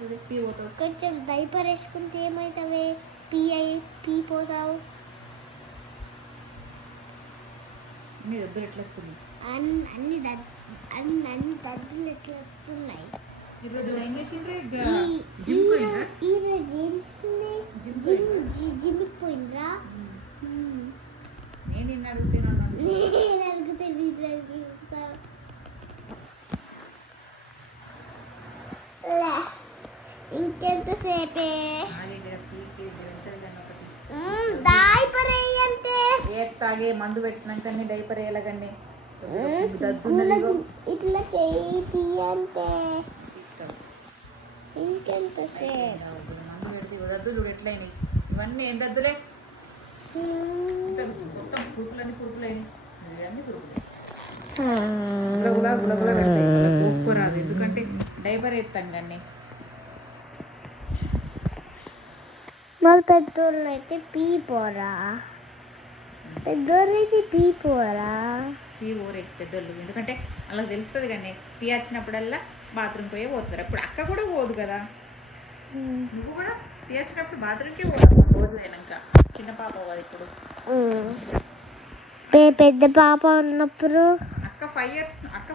ఏమవుతుంది? పీ పోతావు. కొంచెం డైపర్ వేసుకుంటే ఏమవుతావే? పీ పోతావు. మీ దగ్గర ఎట్లా వస్తుంది? అన్ని దద్దులు ఎట్లా వస్తున్నాయి? ఈరోజు ఏం చేసిండ్రు? జిమ్కి పోయిండ్రా? నేను నిన్ను అడుగుతున్నాను. నేను అడిగితే ఇంకెంతసేపే? డైపర్ వేయంటే తాగే మందు పెట్టినాకనే డైపర్ వేయలేకండి. ఇట్లా చేయి అంటే ఇంకెంతసేపు? మందు పెడితే దద్దులు ఎట్లయినాయి? ఇవన్నీ ఏం దద్దులే? మొత్తం కురుకులన్నీ కురుకులైనాయి. అన్నీ కురుకులు గులగులా పెడతాయి. గొప్ప రాదు, ఎందుకంటే డైపర్ వేస్తాం కానీ. మరి పెద్దోళ్ళు అయితే పీ పోరా? పీ పోరే పెద్దోళ్ళు, ఎందుకంటే అలా తెలుస్తుంది కానీ పీ వచ్చినప్పుడల్లా బాత్రూమ్ పోయే పోతారు. అప్పుడు అక్క కూడా పోదు కదా, నువ్వు కూడా పీ వచ్చినప్పుడు బాత్రూమ్కే పోతావు. రోజు అయినాక చిన్న పాప కదా ఇప్పుడు. పెద్ద పాప ఉన్నప్పుడు అక్క 5 years